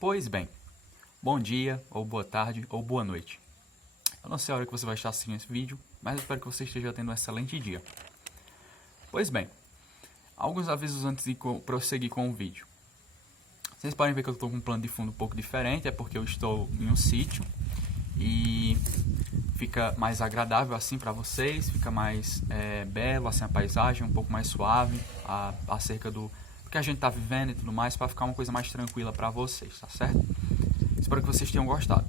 Pois bem, bom dia, ou boa tarde, ou boa noite. Eu não sei a hora que você vai estar assistindo esse vídeo, mas eu espero que você esteja tendo um excelente dia. Pois bem, alguns avisos antes de prosseguir com o vídeo. Vocês podem ver que eu estou com um plano de fundo um pouco diferente, é porque eu estou em um sítio e fica mais agradável assim para vocês, fica mais belo assim a paisagem, um pouco mais suave acerca do que a gente está vivendo e tudo mais, para ficar uma coisa mais tranquila para vocês, tá certo? Espero que vocês tenham gostado.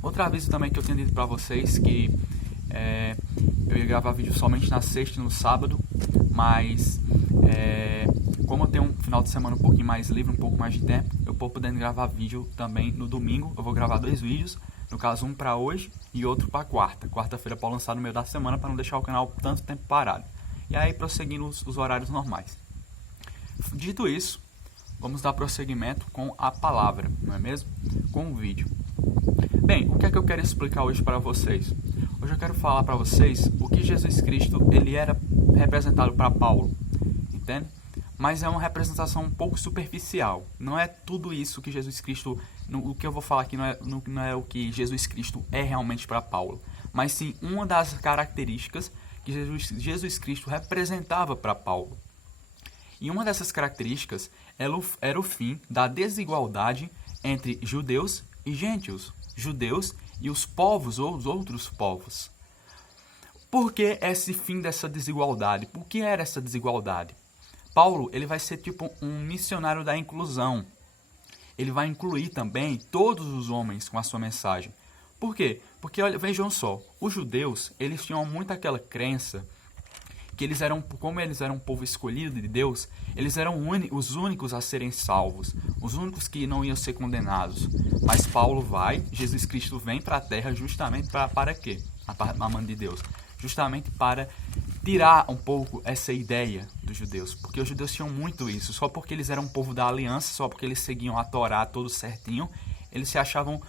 Outro aviso também que eu tinha dito para vocês que eu ia gravar vídeo somente na sexta e no sábado, mas como eu tenho um final de semana um pouquinho mais livre, um pouco mais de tempo, eu vou podendo gravar vídeo também no domingo. Eu vou gravar 2 vídeos, no caso um para hoje e outro para quarta-feira para lançar no meio da semana, para não deixar o canal tanto tempo parado. E aí prosseguindo os horários normais. Dito isso, vamos dar prosseguimento com a palavra, não é mesmo? Com o vídeo. Bem, o que é que eu quero explicar hoje para vocês? Hoje eu quero falar para vocês o que Jesus Cristo ele era representado para Paulo, entende? Mas é uma representação um pouco superficial. Não é tudo isso que Jesus Cristo... O que eu vou falar aqui não é o que Jesus Cristo é realmente para Paulo, mas sim uma das características que Jesus Cristo representava para Paulo. E uma dessas características era o fim da desigualdade entre judeus e gentios, judeus e os povos ou os outros povos. Por que esse fim dessa desigualdade? Por que era essa desigualdade? Paulo ele vai ser tipo um missionário da inclusão. Ele vai incluir também todos os homens com a sua mensagem. Por quê? Porque olha, vejam só, os judeus eles tinham muito aquela crença que como eles eram um povo escolhido de Deus, eles eram os únicos a serem salvos, os únicos que não iam ser condenados. Mas Jesus Cristo vem para a terra justamente para quê? A mão de Deus. Justamente para tirar um pouco essa ideia dos judeus, porque os judeus tinham muito isso, só porque eles eram um povo da aliança, só porque eles seguiam a Torá todo certinho, eles se achavam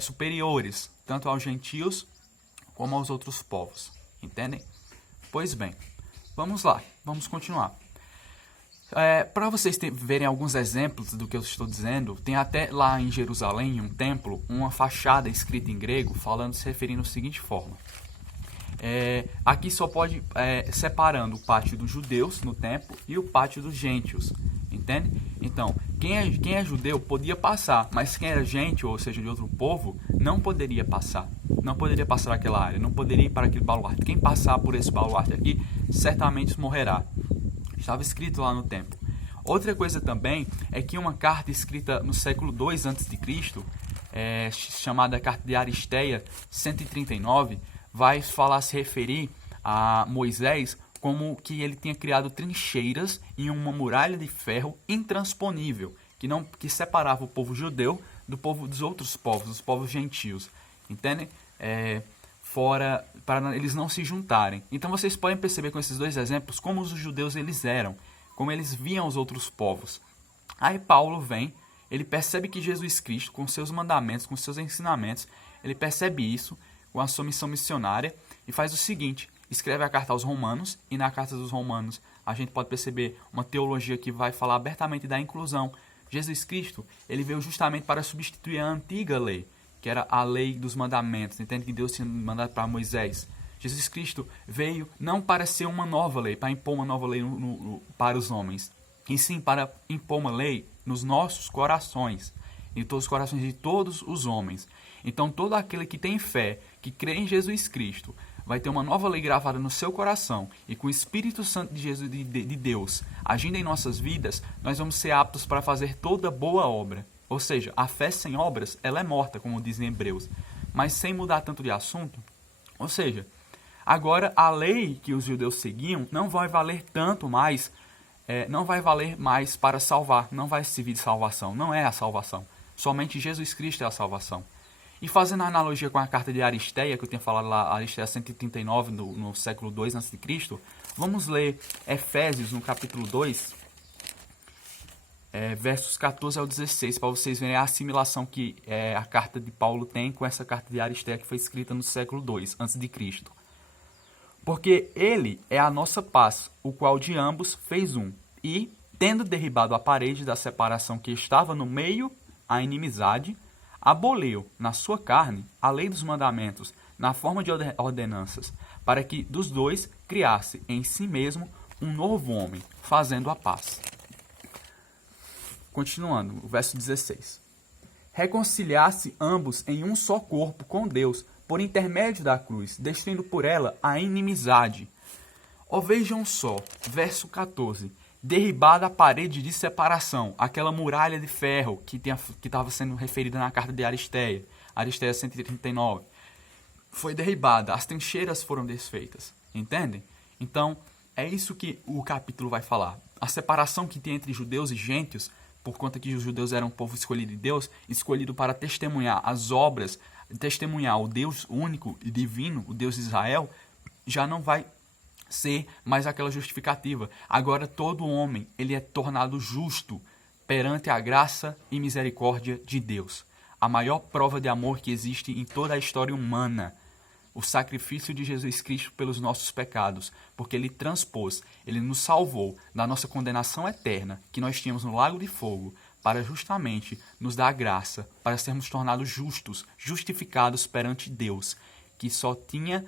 superiores, tanto aos gentios como aos outros povos, entendem? Pois bem, vamos lá, vamos continuar. Para vocês verem alguns exemplos do que eu estou dizendo, tem até lá em Jerusalém, em um templo, uma fachada escrita em grego, se referindo da seguinte forma. Aqui só pode separando o pátio dos judeus no templo e o pátio dos gentios, entende? Então, quem é judeu podia passar, mas quem era gentio, ou seja, de outro povo, não poderia passar aquela área, não poderia ir para aquele baluarte. Quem passar por esse baluarte aqui, certamente morrerá. Estava escrito lá no templo. Outra coisa também é que uma carta escrita no século II a.C., chamada Carta de Aristeia 139, vai se referir a Moisés como que ele tinha criado trincheiras em uma muralha de ferro intransponível, que separava o povo judeu do povo dos outros povos, dos povos gentios, entendem? Para eles não se juntarem. Então vocês podem perceber com esses 2 exemplos como os judeus eles eram, como eles viam os outros povos. Aí Paulo vem, ele percebe que Jesus Cristo, com seus mandamentos, com seus ensinamentos, ele percebe isso, com a sua missão missionária, e faz o seguinte: escreve a carta aos Romanos, e na carta dos Romanos a gente pode perceber uma teologia que vai falar abertamente da inclusão. Jesus Cristo ele veio justamente para substituir a antiga lei, que era a lei dos mandamentos, entende? Que Deus tinha mandado para Moisés. Jesus Cristo veio não para ser uma nova lei, para impor uma nova lei para os homens, e sim para impor uma lei nos nossos corações, em todos os corações de todos os homens. Então todo aquele que tem fé, que crê em Jesus Cristo, vai ter uma nova lei gravada no seu coração, e com o Espírito Santo de Deus agindo em nossas vidas, nós vamos ser aptos para fazer toda boa obra. Ou seja, a fé sem obras, ela é morta, como dizem Hebreus. Mas sem mudar tanto de assunto, ou seja, agora a lei que os judeus seguiam não vai valer tanto mais, não vai valer mais para salvar, não vai servir de salvação, não é a salvação. Somente Jesus Cristo é a salvação. E fazendo a analogia com a carta de Aristeia, que eu tinha falado lá, Aristeia 139, no século II a.C., vamos ler Efésios, no capítulo 2, versos 14 ao 16, para vocês verem a assimilação que a carta de Paulo tem com essa carta de Aristeia, que foi escrita no século II a.C. Porque ele é a nossa paz, o qual de ambos fez um, e, tendo derribado a parede da separação que estava no meio a inimizade, aboliu na sua carne a lei dos mandamentos na forma de ordenanças, para que dos dois criasse em si mesmo um novo homem, fazendo a paz. Continuando, o verso 16. Reconciliasse ambos em um só corpo com Deus, por intermédio da cruz, destruindo por ela a inimizade. Vejam só, verso 14. Derribada a parede de separação, aquela muralha de ferro que estava sendo referida na carta de Aristeia, Aristeia 139, foi derribada, as trincheiras foram desfeitas, entendem? Então, é isso que o capítulo vai falar. A separação que tem entre judeus e gentios, por conta que os judeus eram um povo escolhido de Deus, escolhido para testemunhar as obras, testemunhar o Deus único e divino, o Deus de Israel, já não vai ser mais aquela justificativa. Agora todo homem ele é tornado justo perante a graça e misericórdia de Deus. A maior prova de amor que existe em toda a história humana. O sacrifício de Jesus Cristo pelos nossos pecados, porque ele transpôs, ele nos salvou da nossa condenação eterna que nós tínhamos no lago de fogo, para justamente nos dar a graça, para sermos tornados justos, justificados perante Deus, que só tinha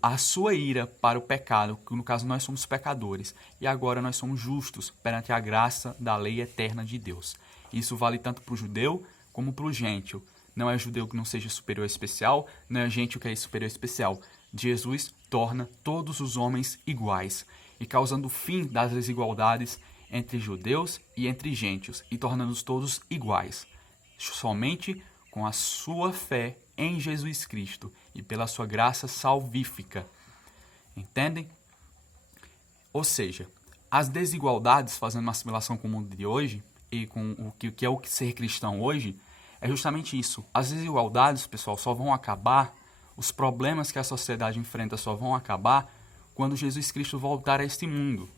a sua ira para o pecado, que no caso nós somos pecadores, e agora nós somos justos perante a graça da lei eterna de Deus. Isso vale tanto para o judeu como para o gentio. Não é judeu que não seja superior especial, não é gentio que é superior especial. Jesus torna todos os homens iguais, e causando o fim das desigualdades entre judeus e entre gentios, e tornando-os todos iguais, somente com a sua fé em Jesus Cristo e pela sua graça salvífica. Entendem? Ou seja, as desigualdades, fazendo uma assimilação com o mundo de hoje e com o que é o ser cristão hoje, é justamente isso. As desigualdades, pessoal, só vão acabar, os problemas que a sociedade enfrenta só vão acabar quando Jesus Cristo voltar a este mundo.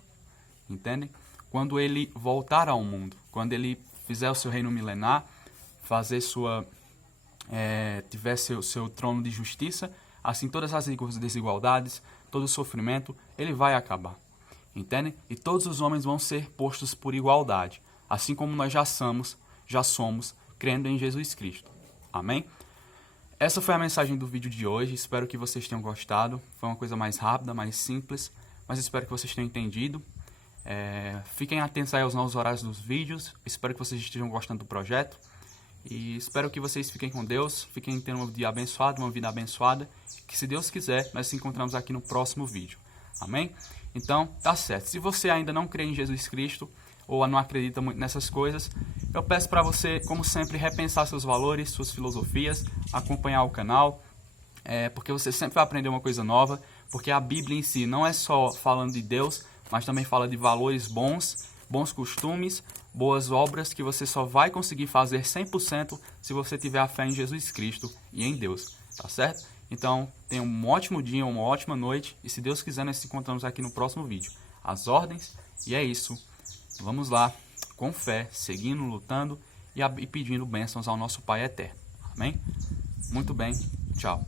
Entendem? Quando ele voltar ao mundo, quando ele fizer o seu reino milenar, fazer tiver seu trono de justiça, assim todas as desigualdades, todo o sofrimento, ele vai acabar. Entendem? E todos os homens vão ser postos por igualdade, assim como nós já somos, crendo em Jesus Cristo. Amém? Essa foi a mensagem do vídeo de hoje. Espero que vocês tenham gostado. Foi uma coisa mais rápida, mais simples, mas espero que vocês tenham entendido. Fiquem atentos aí aos novos horários dos vídeos. Espero que vocês estejam gostando do projeto. E espero que vocês fiquem com Deus. Fiquem tendo um dia abençoado, uma vida abençoada. Que se Deus quiser, nós nos encontramos aqui no próximo vídeo. Amém? Então, tá certo. Se você ainda não crê em Jesus Cristo, ou não acredita muito nessas coisas, eu peço para você, como sempre, repensar seus valores, suas filosofias, acompanhar o canal, porque você sempre vai aprender uma coisa nova, porque a Bíblia em si não é só falando de Deus, mas também fala de valores bons, bons costumes, boas obras que você só vai conseguir fazer 100% se você tiver a fé em Jesus Cristo e em Deus, tá certo? Então, tenha um ótimo dia, uma ótima noite, e se Deus quiser, nós nos encontramos aqui no próximo vídeo. As ordens, e é isso. Vamos lá, com fé, seguindo, lutando e pedindo bênçãos ao nosso Pai Eterno. Amém? Muito bem, tchau.